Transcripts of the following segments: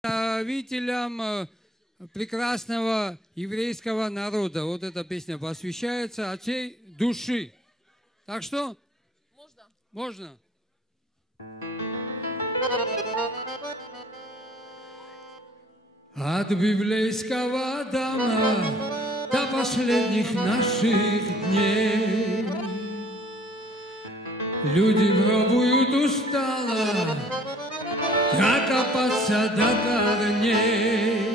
представителям прекрасного еврейского народа. Вот эта песня посвящается от всей души. Так что? Можно. От библейского Адама до последних наших дней люди пробуют устало докопаться до корней.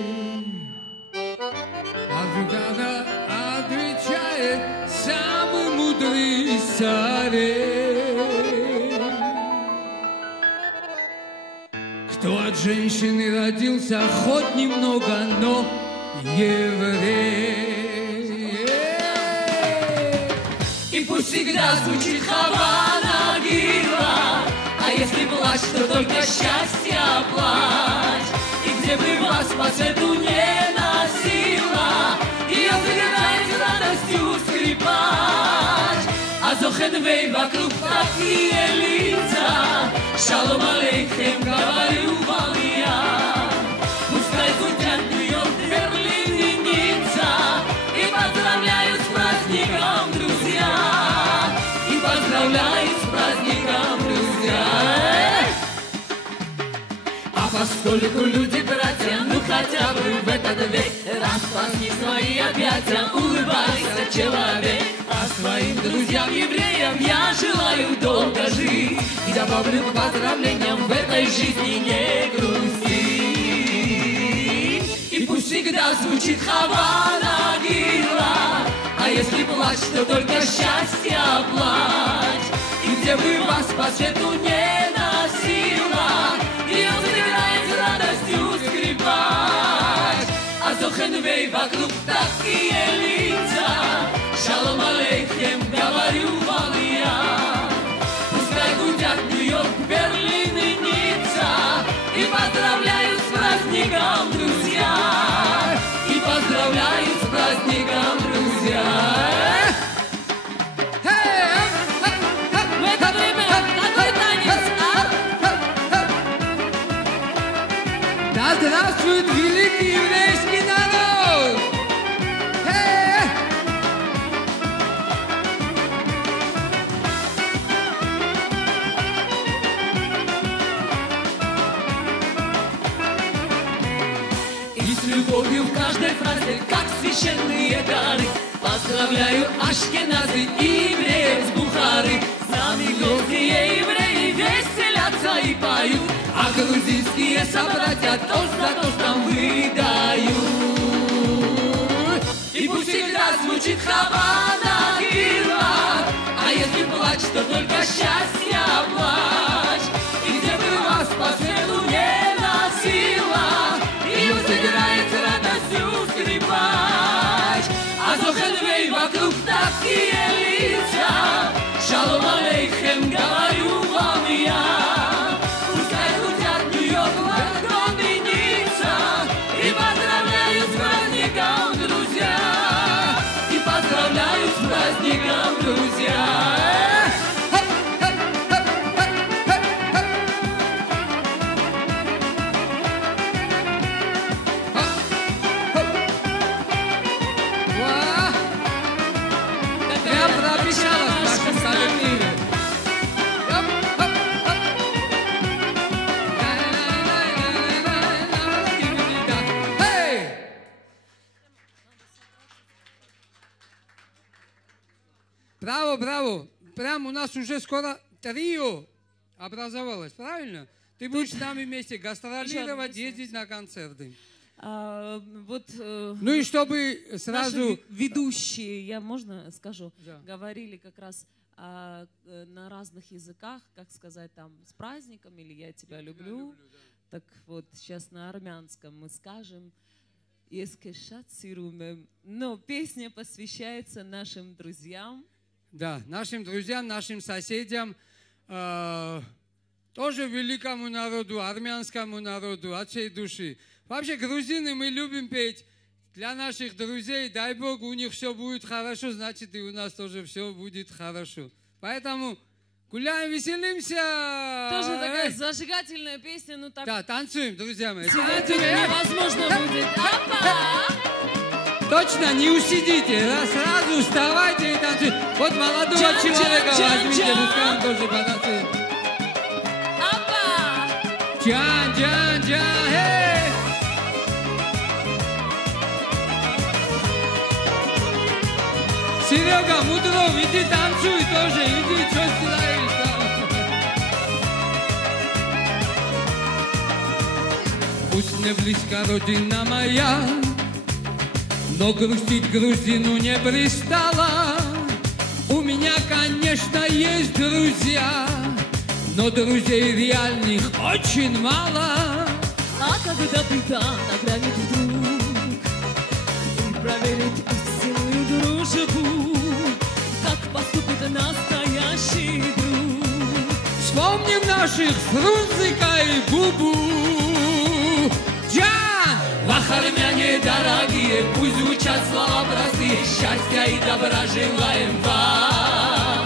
А отвечает самый мудрый из царей. Кто от женщины родился хоть немного, но еврей. И пусть всегда звучит Хава Нагила, а если плачь, то только счастье плачь. И где бы вас по свету не носила, ее загорает с радостью скрипач. А зохенвей вокруг такие лица, шалом алейхем, говорю вам я. Пускай звучат Нью-Йорк, Берлин и Ницца, и поздравляю с праздником, друзья. И поздравляю с праздником, друзья. А поскольку люди братья, ну хотя бы в этот век распахни свои объятия, улыбайся, человек. А своим друзьям-евреям я желаю долго жить и добавлю к поздравлениям в этой жизни не грусти. И пусть всегда звучит Хава Нагила, а если плачь, то только счастье плачь. И где бы вас по свету не носила, ее загорает с радостью скрипач. А зохенвей вокруг такие лица, шалом алейхем, говорю вам я. Пускай гудят Нью-Йорк, Берлин и Ницца, и поздравляю с праздником, друзья. И поздравляю с праздником, друзья. В это время какой танец, Да здравствует великий еврейский народ! И с любовью в каждой фразе, как священные дары, поздравляю ашкеназы и евреев с Бухары. Сами горькие евреи веселятся и поют, а грузинские собратья тост за тостом выдают. И пусть всегда звучит Хава Нагила, а если плачь, то только счастье плачь. И где бы вас по свету не носила, ее сыграет с радостью скрипач. А зохенвей вокруг такие лица, шалом алейхем, говорю вам я. Пускай гудят Нью-Йорк, Лондон и Ницца, и поздравляю с праздником, друзья. И поздравляю с праздником, друзья. Браво, браво! Прям у нас уже скоро трио образовалось, правильно? Ты будешь с нами вместе гастролировать, ездить на концерты. Ну и чтобы сразу... Наши ведущие, я можно скажу, Да. говорили как раз на разных языках, как сказать там с праздником или я тебя люблю. Да. Так вот сейчас на армянском мы скажем «Ескешат сирумем». Но песня посвящается нашим друзьям. Да, нашим друзьям, нашим соседям, тоже великому народу, армянскому народу, от всей души. Вообще, грузины мы любим петь для наших друзей. Дай Бог, у них все будет хорошо, значит, и у нас тоже все будет хорошо. Поэтому Гуляем, веселимся. Тоже такая зажигательная песня, ну так Да, танцуем, друзья мои. сегодня Танцуем. невозможно будет. Опа! Точно, не усидите. Сразу вставайте и танцуйте. Вот молодого Джан, человека джан, возьмите, джан. пускай он тоже потанцует. Опа! Джан, джан, джан, эй! Серега, Мудров, иди танцуй тоже, иди, что стоишь там? Пусть не близко родина моя, но грустить грузину не пристала. У меня, конечно, есть друзья, но друзей реальных очень мало. А когда беда нагрянет вдруг и проверит истинную дружбу, как поступит настоящий друг? Вспомним наших Фрунзика и Бубу. Джан! Вах, армяне дорогие, пусть звучат слова простые, счастья и добра желаем вам.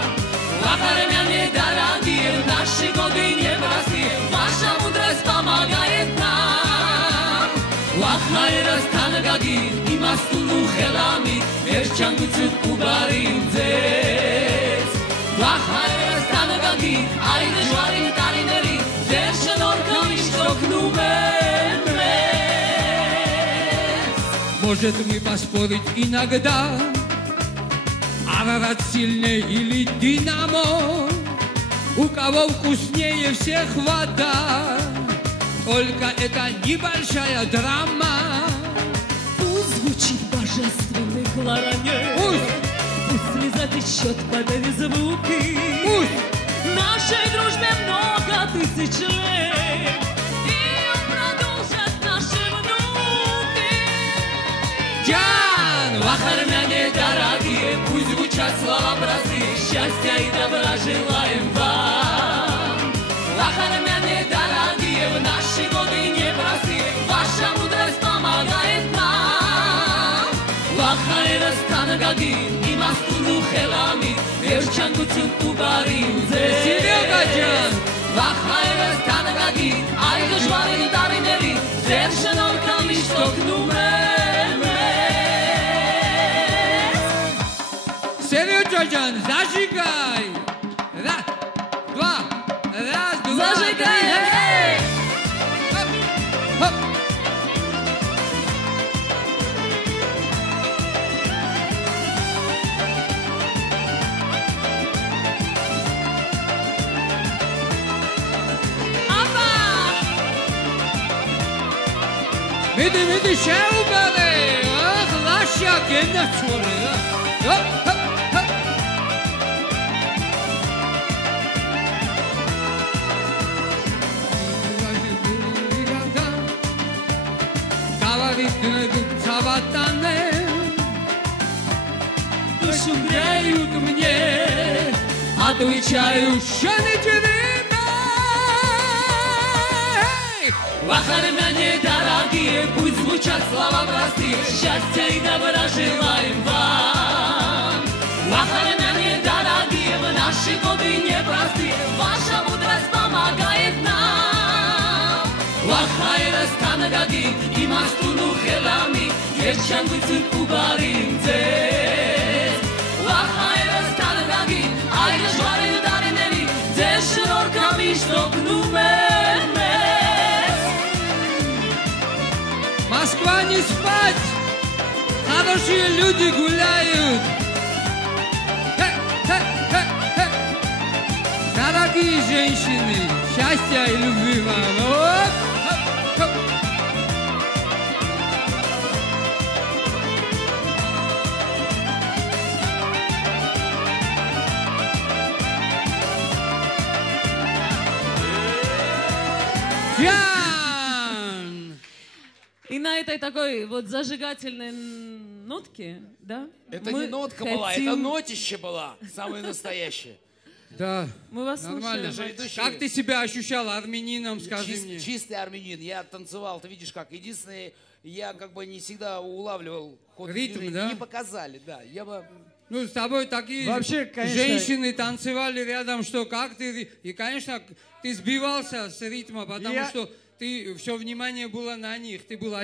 Вах, армяне дорогие, наши годы непростые, ваша мудрость помогает нам. Вах, хайрастан гаги, имաստуну хелами, верчангуцут убарим ձեզ. Վախ հայրաստանը գագի, այ դժվարին տարիների, ձեր շնորհքը միշտ օգնում է մեզ։ Может, мы поспорить иногда, Арарат сильнее или Динамо, у кого вкуснее всех вода, только это небольшая драма. Пусть звучит божественный кларонет, пусть слеза течет под эти звуки. Нашей дружбе много тысяч лет, и ее продолжат наши внуки. Джан! Вах, армяне дорогие, пусть звучат слова простые, счастья и добра желаем вам. Вах, армяне дорогие, в наши годы непростые, ваша мудрость помогает нам. Վախ հայրաստանը գագի, իմաստուն ու խելամի, վերջանկություն ու բարի ձեզ։ Серега Джан! Վախ հայրաստանը գագի, այ դժվարին տարիների, ձեր շնորհքը միշտ օգնում է մեզ։ Сережа Джан, зажигай! Раз, два, Зажигай, три. эй! Хоп, хоп. Опа! Миди, шеубаре! Ах, лаша генацуре! Хоп, хоп, хоп. Говорит, цаватане, душу греют мне, отвечаю, что не теряй. Вах, армяне дорогие, пусть звучат слова простые, счастья и добра желаем вам. Вах, армяне дорогие, в наши годы непростые, ваша мудрость помогает нам. Վախ հայրաստանը գագի, իմաստուն ու խելամի, երջանկություն ու բարի ձեզ։ Վախ հայրաստանը գագի, այ դժվարին տարիների, ձեր շնորհքը միշտ օգնում է մեզ։ Москва не спать! Хорошие люди гуляют! Дорогие женщины, счастья и любви вам! Оп, хоп, хоп. Джан! И на этой такой вот зажигательной нотке, да? Это мы не нотка была, это нотище была, самая настоящая. Да, Мы вас нормально. слушаем. Как ты себя ощущал армянином, скажи мне? Чистый армянин, я танцевал, ты видишь как. Единственное, я как бы не всегда улавливал ход Ритм, движения, да? не показали, да. Я бы Ну, с тобой такие Вообще, конечно, женщины танцевали рядом, что как ты... И, конечно, ты сбивался с ритма, потому что ты все внимание было на них. Ты был